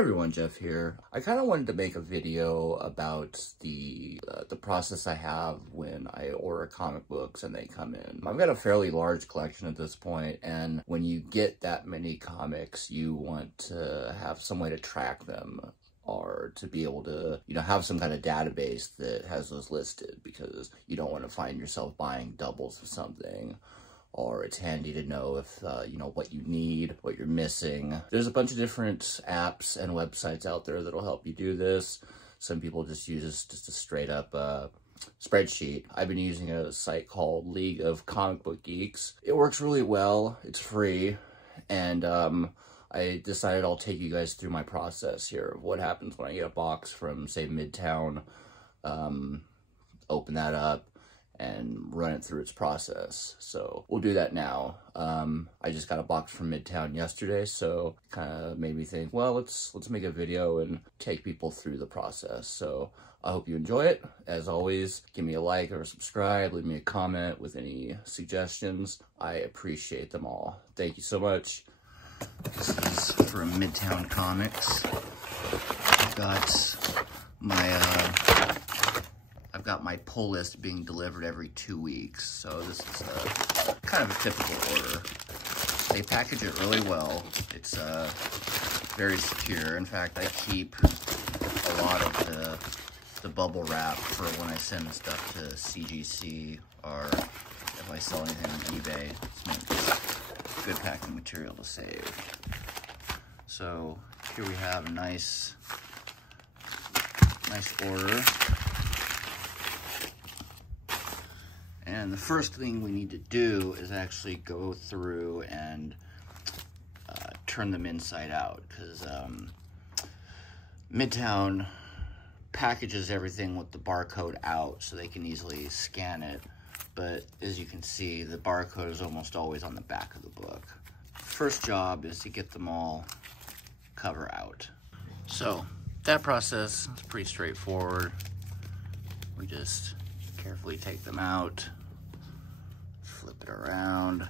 everyone, Jeff here. I kind of wanted to make a video about the process I have when I order comic books and they come in. I've got a fairly large collection at this point, and when you get that many comics, you want to have some way to track them, or to be able to, have some kind of database that has those listed, because you don't want to find yourself buying doubles of something. Or it's handy to know if, what you need, what you're missing. There's a bunch of different apps and websites out there that'll help you do this. Some people just use just a straight up spreadsheet. I've been using a site called League of Comic Book Geeks. It works really well. It's free. And I decided I'll take you guys through my process here of what happens when I get a box from, say, Midtown, open that up, and run it through its process. So we'll do that now. I just got a box from Midtown yesterday, so kind of made me think, well, let's make a video and take people through the process. So I hope you enjoy it. As always, give me a like or a subscribe, leave me a comment with any suggestions. I appreciate them all. Thank you so much. This is from Midtown Comics. I've got my pull list being delivered every 2 weeks, so this is kind of a typical order. They package it really well. It's very secure. In fact, I keep a lot of the bubble wrap for when I send stuff to CGC, or if I sell anything on eBay. It's good packing material to save. So here we have a nice order. And the first thing we need to do is actually go through and turn them inside out, because Midtown packages everything with the barcode out so they can easily scan it. But as you can see, the barcode is almost always on the back of the book. First job is to get them all cover out. So that process is pretty straightforward. We just carefully take them out, flip it around,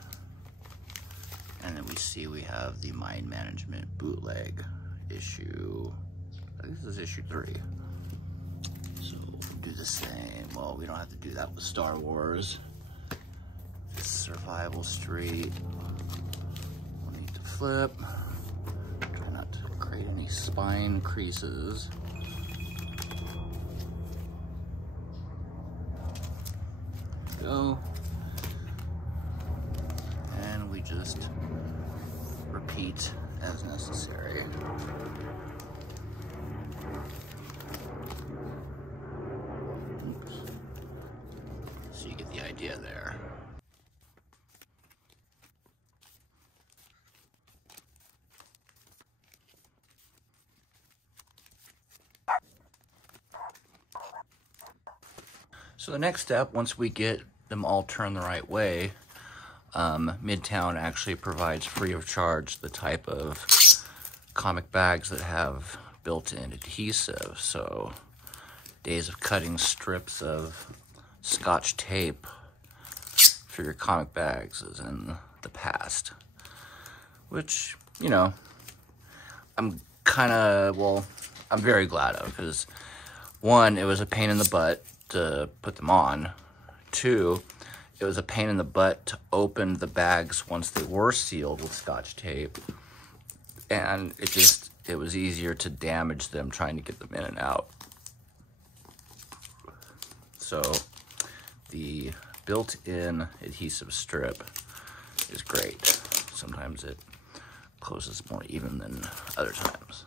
and then we see we have the Mind Management bootleg issue. I think this is issue 3. So we'll do the same. Well, we don't have to do that with Star Wars. This Survival Street. We'll need to flip. Try not to create any spine creases. Go, and we just repeat as necessary. Oops. So you get the idea there. So the next step, once we get them all turned the right way, Midtown actually provides free of charge the type of comic bags that have built-in adhesive. So days of cutting strips of Scotch tape for your comic bags is in the past, which, I'm very glad of, because one, it was a pain in the butt to put them on. 2, it was a pain in the butt to open the bags once they were sealed with Scotch tape, and it was easier to damage them trying to get them in and out. So the built-in adhesive strip is great. Sometimes it closes more even than other times.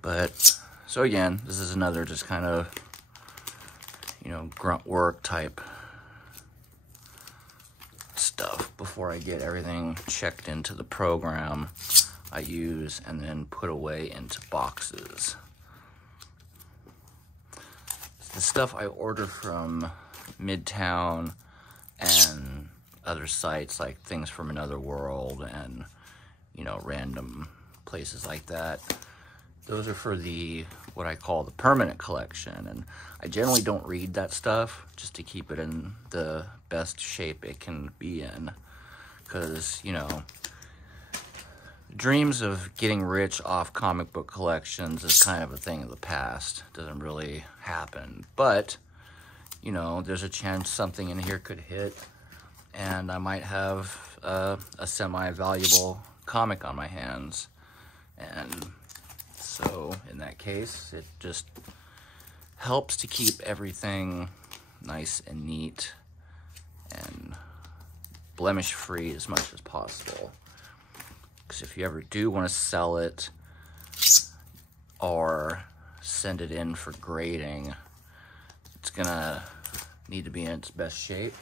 But so again, this is another just kind of, grunt work type stuff before I get everything checked into the program I use and then put away into boxes. The stuff I order from Midtown and other sites like Things from Another World and, random places like that, those are for what I call the permanent collection, and I generally don't read that stuff just to keep it in the best shape it can be in, because, dreams of getting rich off comic book collections is kind of a thing of the past. Doesn't really happen. But, you know, there's a chance something in here could hit, and I might have a semi-valuable comic on my hands. And so, in that case, it just helps to keep everything nice and neat and blemish-free as much as possible. Because if you ever do want to sell it or send it in for grading, it's gonna need to be in its best shape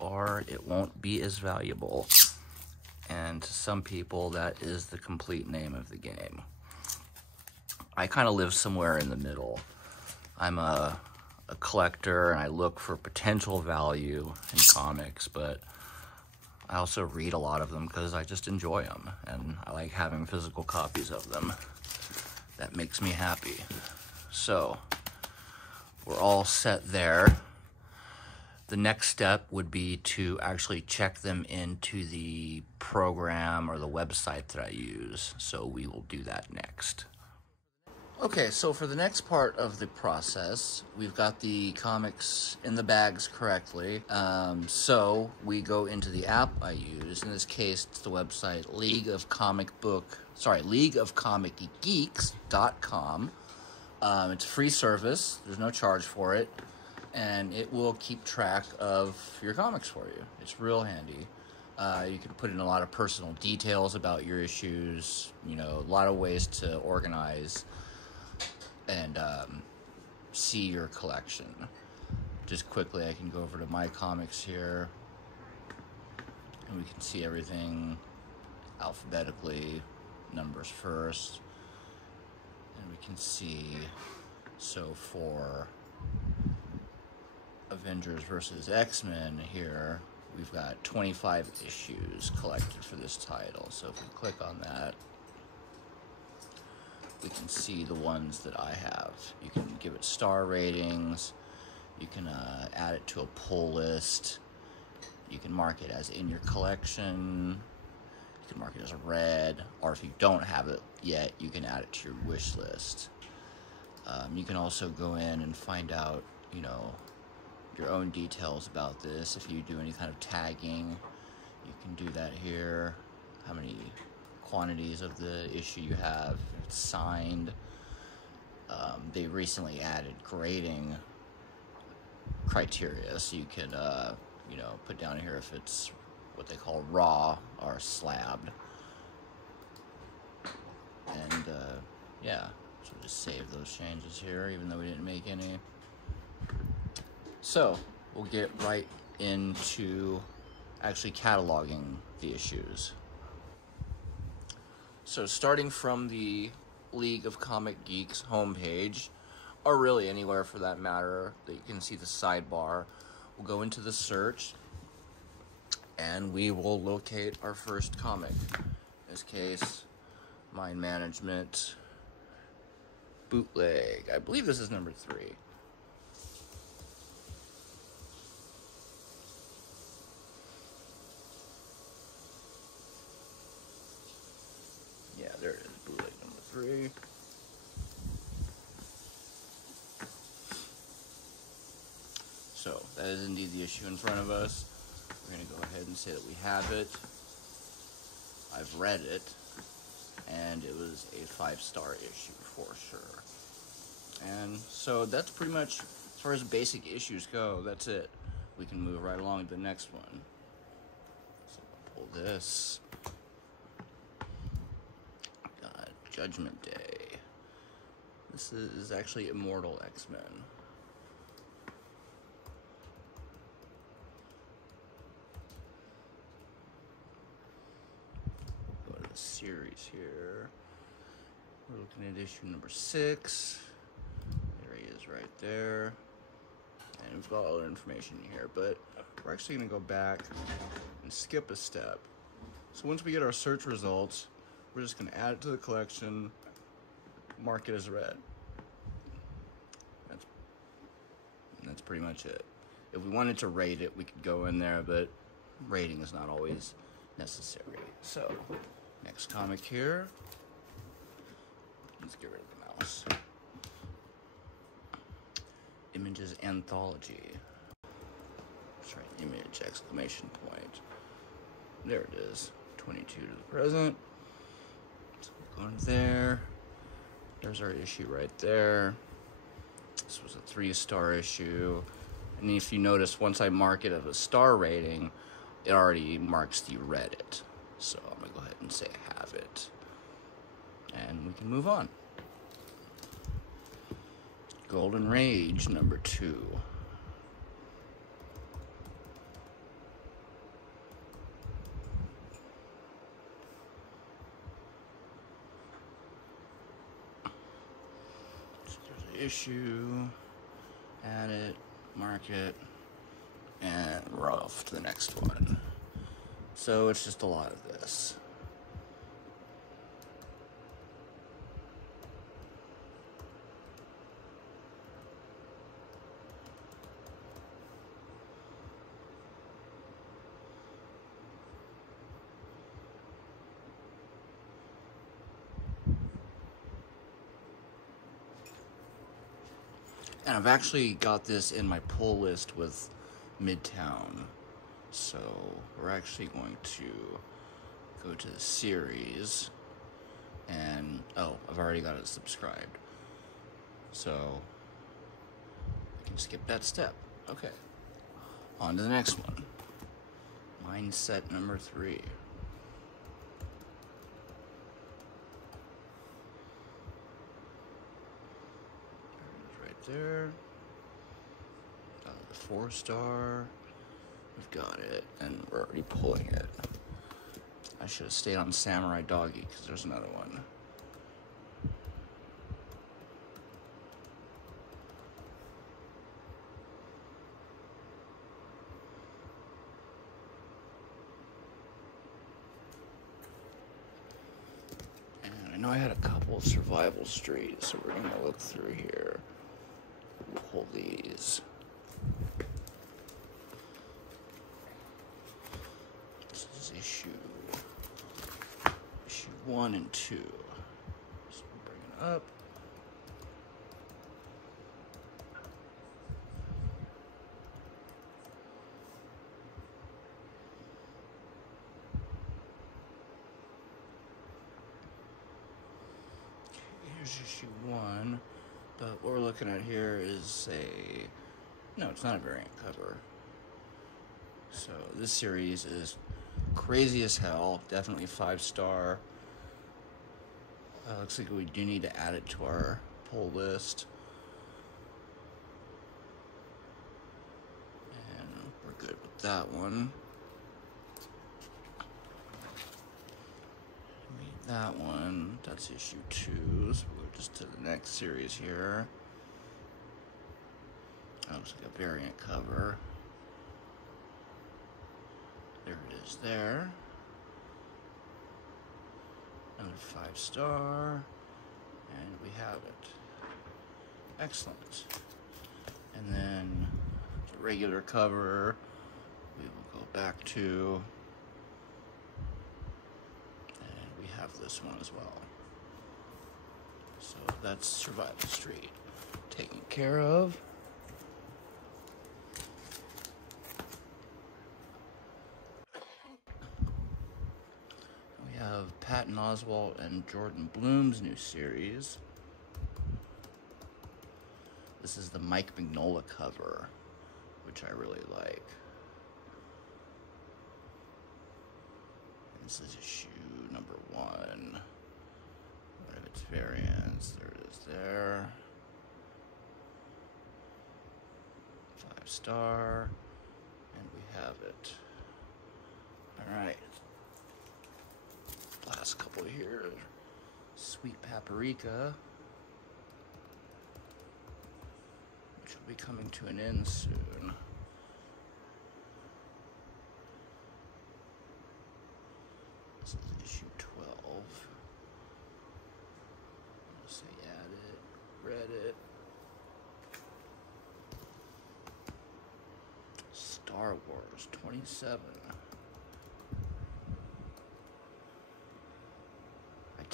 or it won't be as valuable. And to some people, that is the complete name of the game. I kind of live somewhere in the middle. I'm a collector and I look for potential value in comics, but I also read a lot of them because I just enjoy them, and I like having physical copies of them. That makes me happy. So, we're all set there. The next step would be to actually check them into the program or the website that I use, so we will do that next. Okay, so for the next part of the process, we've got the comics in the bags correctly. So we go into the app I use. In this case, it's the website leagueofcomicgeeks.com. It's a free service. There's no charge for it, and it will keep track of your comics for you. It's real handy. You can put in a lot of personal details about your issues. You know, a lot of ways to organize and see your collection. Just quickly, I can go over to my comics here, and we can see everything alphabetically, numbers first, and we can see, so for Avengers versus X-Men here, we've got 25 issues collected for this title. So if we click on that, we can see the ones that I have. You can give it star ratings, you can add it to a pull list, you can mark it as in your collection, you can mark it as a red, or if you don't have it yet, you can add it to your wish list. You can also go in and find out, you know, your own details about this. If you do any kind of tagging, you can do that here. How many quantities of the issue you have, if it's signed. They recently added grading criteria, so you can you know, put down here if it's what they call raw or slabbed. And yeah, so just save those changes here, even though we didn't make any. So we'll get right into actually cataloging the issues. So starting from the League of Comic Geeks homepage, or really anywhere for that matter that you can see the sidebar, we'll go into the search and we will locate our first comic. In this case, Mind Management Bootleg. I believe this is number 3. Yeah, there it is, bootleg number 3. So, that is indeed the issue in front of us. We're going to go ahead and say that we have it. I've read it, and it was a 5-star issue for sure. And so that's pretty much, as far as basic issues go, that's it. We can move right along to the next one. So, pull this. Judgment Day. This is actually Immortal X-Men. Go to the series here. We're looking at issue number 6. There he is right there. And we've got other information here, but we're actually going to go back and skip a step. So once we get our search results, we're just going to add it to the collection, mark it as red. That's pretty much it. If we wanted to rate it, we could go in there, but rating is not always necessary. So Next comic here. Let's get rid of the mouse. Images Anthology. Sorry, image, exclamation point. There it is. 22 to the present. So we're going there. There's our issue right there. This was a 3-star issue. And if you notice, once I mark it as a star rating, it already marks that you read it. So I'm going to go ahead and say have it. And we can move on. Golden Rage, number 2. So there's an issue. Add it, mark it, and we're off to the next one. So it's just a lot of this. And I've actually got this in my pull list with Midtown. So we're actually going to go to the series. And, oh, I've already got it subscribed. So I can skip that step. Okay. On to the next one. Mindset number 3. There. The 4-star. We've got it, and we're already pulling it. I should have stayed on Samurai Doggy because there's another one. And I know I had a couple of Survival Street, so we're gonna look through here. We'll pull these. This is issue 1 and 2. So we'll bring it up. Okay, here's issue 1. But what we're looking at here is no, it's not a variant cover. So this series is crazy as hell, definitely 5-star. Looks like we do need to add it to our pull list. And we're good with that one. That one, that's issue 2, so we'll go just to the next series here. That looks like a variant cover. There it is there. Another 5-star, and we have it. Excellent. And then the regular cover, we will go back to. We have this one as well. So that's Survival Street taken care of. We have Patton, Oswalt, and Jordan Bloom's new series. This is the Mike Mignola cover, which I really like. This is issue number 1. What are its variants? There it is there. 5-star. And we have it. Alright. Last couple here. Sweet Paprika, which will be coming to an end soon. This is issue 12. Let's say add it, read it. Star Wars 27.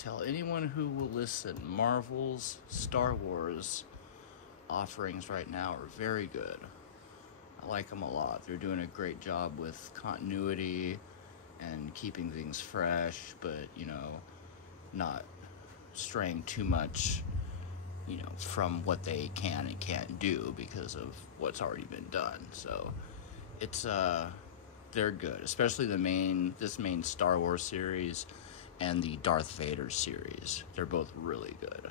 tell anyone who will listen, Marvel's Star Wars offerings right now are very good. I like them a lot. They're doing a great job with continuity and keeping things fresh, but, you know, not straying too much, you know, from what they can and can't do because of what's already been done. So it's they're good, especially this main Star Wars series and the Darth Vader series. They're both really good.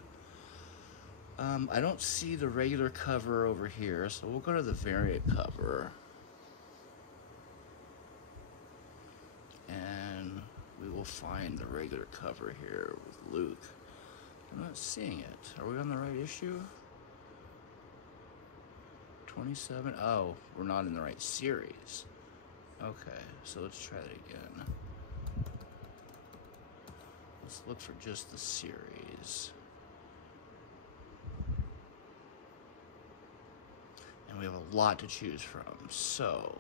I don't see the regular cover over here, so we'll go to the variant cover. And we will find the regular cover here with Luke. I'm not seeing it. Are we on the right issue? 27? Oh, we're not in the right series. Okay, so let's try that again. Let's look for just the series. And we have a lot to choose from, so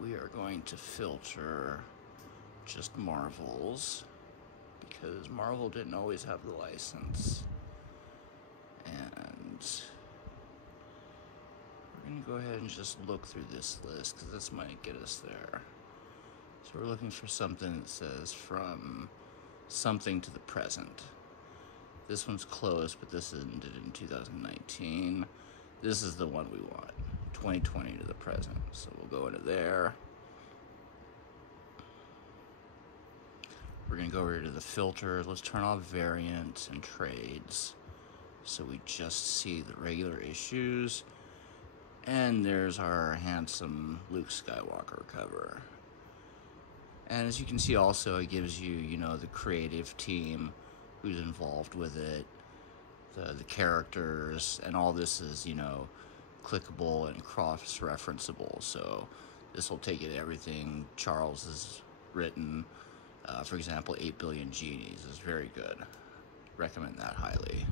we are going to filter just Marvel's, because Marvel didn't always have the license. And we're going to go ahead and just look through this list, because this might get us there. So we're looking for something that says from something to the present. This one's closed, but this ended in 2019. This is the one we want, 2020 to the present. So we'll go into there. We're going to go over to the filter. Let's turn off variants and trades, so we just see the regular issues. And there's our handsome Luke Skywalker cover. And as you can see also, it gives you, you know, the creative team who's involved with it, the characters, and all this is, you know, clickable and cross-referenceable. So this will take you to everything Charles has written. For example, 8 Billion Genies is very good. Recommend that highly.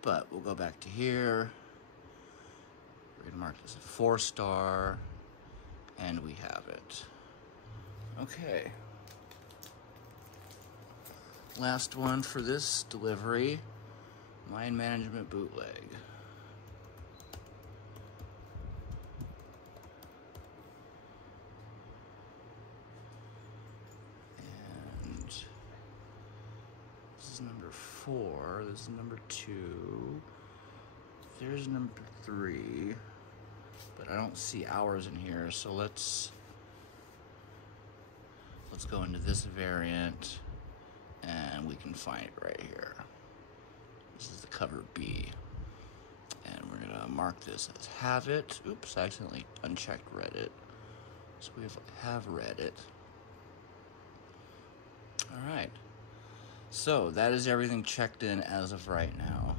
But we'll go back to here. We're going to mark this a 4-star, and we have it. Okay. Last one for this delivery, Line Management Bootleg. And this is number 4, this is number 2, there's number 3, but I don't see hours in here, so let's go into this variant, and we can find it right here. This is the cover B, and we're gonna mark this as have it. Oops, I accidentally unchecked Reddit, so we have read it. All right, so that is everything checked in as of right now,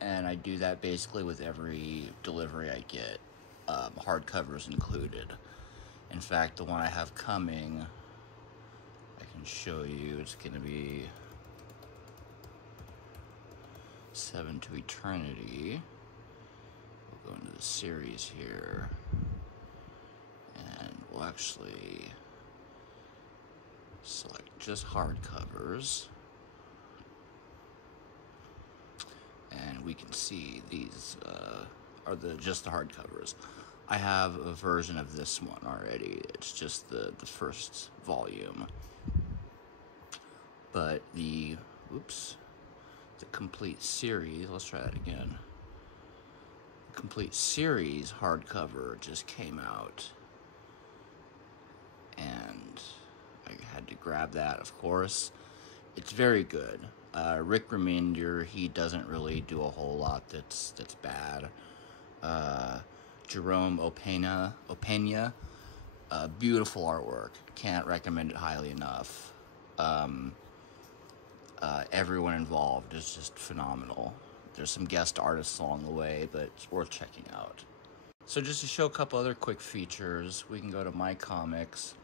and I do that basically with every delivery I get, hardcovers included. In fact, the one I have coming, I can show you. It's going to be 7 to Eternity. We'll go into the series here, and we'll actually select just hardcovers, and we can see these are just the hardcovers. I have a version of this one already. It's just the first volume. But the complete series, let's try that again. The complete series hardcover just came out, and I had to grab that, of course. It's very good. Rick Remender, he doesn't really do a whole lot that's bad. Jerome Opeña, beautiful artwork. Can't recommend it highly enough. Everyone involved is just phenomenal. There's some guest artists along the way, but it's worth checking out. So just to show a couple other quick features, we can go to My Comics,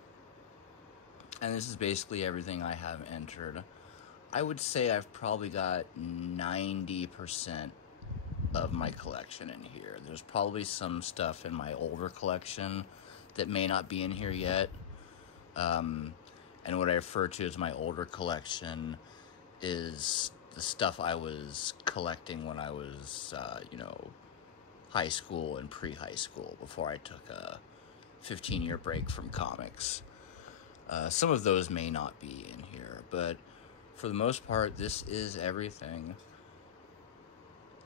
and this is basically everything I have entered. I would say I've probably got 90% of my collection in here. There's probably some stuff in my older collection that may not be in here yet. And what I refer to as my older collection is the stuff I was collecting when I was, you know, high school and pre-high school, before I took a 15-year break from comics. Some of those may not be in here, but for the most part, this is everything.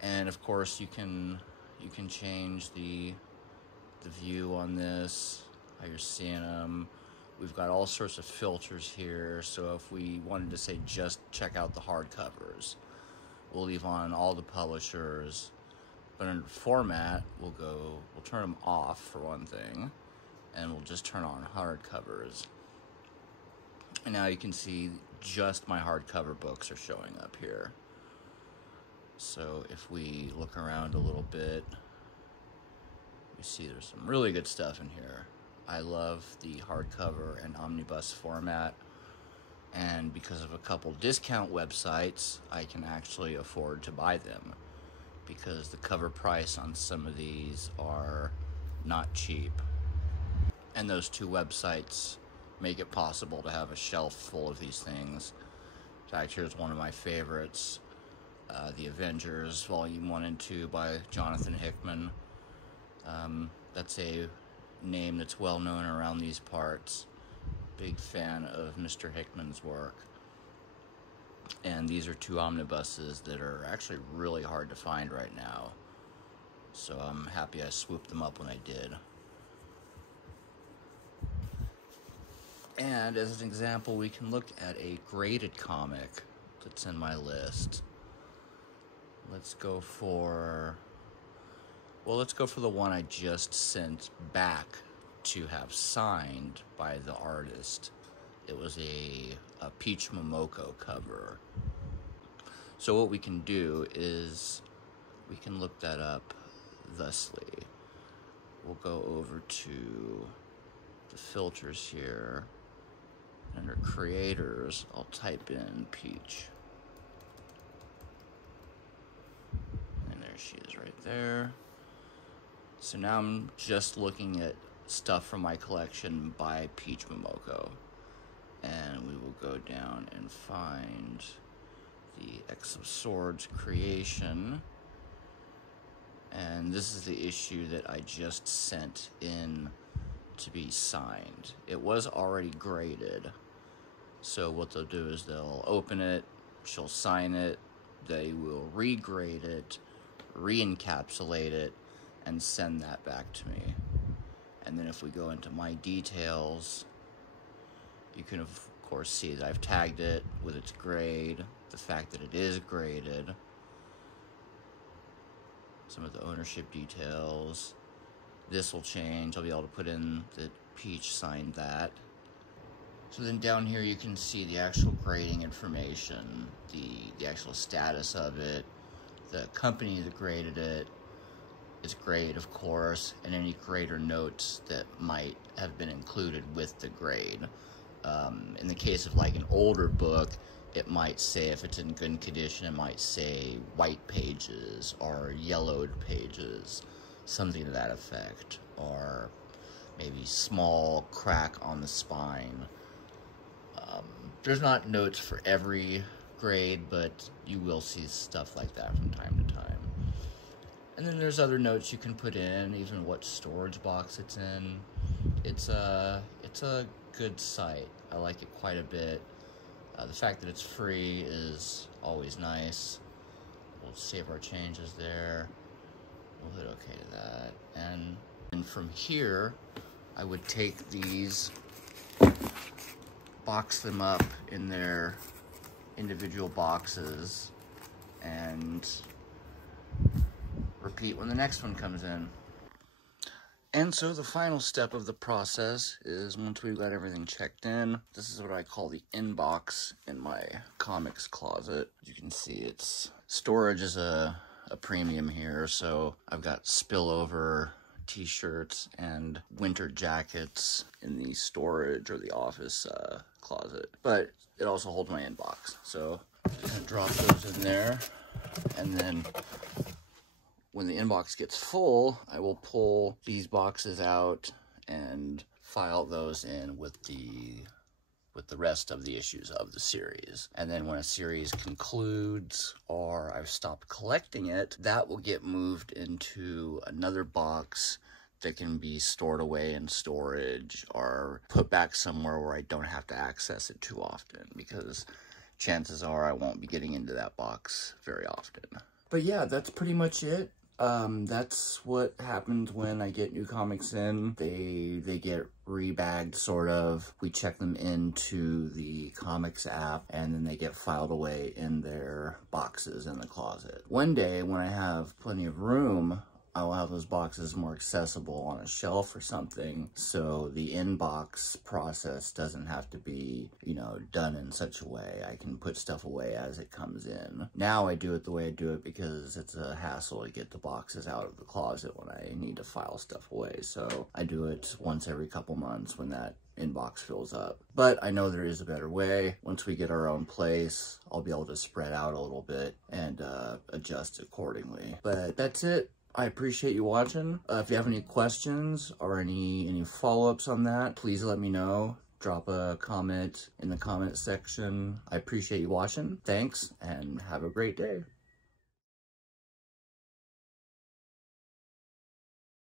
And of course, you can change the view on this, how you're seeing them. We've got all sorts of filters here, so if we wanted to say just check out the hardcovers, we'll leave on all the publishers, but under format, we'll turn them off for one thing, and we'll just turn on hardcovers. And now you can see just my hardcover books are showing up here. So if we look around a little bit, we see there's some really good stuff in here. I love the hardcover and omnibus format, and because of a couple discount websites, I can actually afford to buy them, because the cover price on some of these are not cheap. And those two websites make it possible to have a shelf full of these things. In fact, here's one of my favorites, the Avengers, Volume 1 and 2 by Jonathan Hickman. That's a name that's well known around these parts. Big fan of Mr. Hickman's work. And these are two omnibuses that are actually really hard to find right now. So I'm happy I swooped them up when I did. And as an example, we can look at a graded comic that's in my list. Let's go for the one I just sent back to have signed by the artist. It was a Peach Momoko cover. So what we can do is we can look that up thusly. We'll go over to the filters here. Under creators, I'll type in Peach. And there she is right there. So now I'm just looking at stuff from my collection by Peach Momoko. And we will go down and find the X of Swords creation. And this is the issue that I just sent in to be signed. It was already graded. So what they'll do is they'll open it, she'll sign it, they will regrade it, re-encapsulate it, and send that back to me. And then if we go into my details, you can of course see that I've tagged it with its grade, the fact that it is graded, some of the ownership details. This will change. I'll be able to put in that Peach signed that. So then down here you can see the actual grading information, the actual status of it, the company that graded it, its grade of course, and any grader notes that might have been included with the grade. In the case of like an older book, it might say, if it's in good condition, it might say white pages or yellowed pages, something to that effect, or maybe small crack on the spine. There's not notes for every grade, but you will see stuff like that from time to time. And then there's other notes you can put in, even what storage box it's in. It's a good site. I like it quite a bit. The fact that it's free is always nice. We'll save our changes there. We'll hit OK to that. And from here, I would take these, box them up in their individual boxes, and repeat when the next one comes in. And so the final step of the process is, once we've got everything checked in, this is what I call the inbox in my comics closet. You can see it's storage is a premium here, so I've got spillover t-shirts and winter jackets in the storage or the office closet, but it also holds my inbox, so I'm just gonna drop those in there, and then when the inbox gets full, I will pull these boxes out and file those in with the with the rest of the issues of the series. And then when a series concludes or I've stopped collecting it, that will get moved into another box that can be stored away in storage or put back somewhere where I don't have to access it too often, because chances are I won't be getting into that box very often. But yeah, that's pretty much it. That's what happens when I get new comics in. They get rebagged, sort of. We check them into the comics app, and then they get filed away in their boxes in the closet. One day, when I have plenty of room, I will have those boxes more accessible on a shelf or something, so the inbox process doesn't have to be, you know, done in such a way. I can put stuff away as it comes in. Now I do it the way I do it because it's a hassle to get the boxes out of the closet when I need to file stuff away, so I do it once every couple months when that inbox fills up. But I know there is a better way. Once we get our own place, I'll be able to spread out a little bit and adjust accordingly. But that's it. I appreciate you watching. If you have any questions or any follow-ups on that, please let me know. Drop a comment in the comment section. I appreciate you watching. Thanks, and have a great day.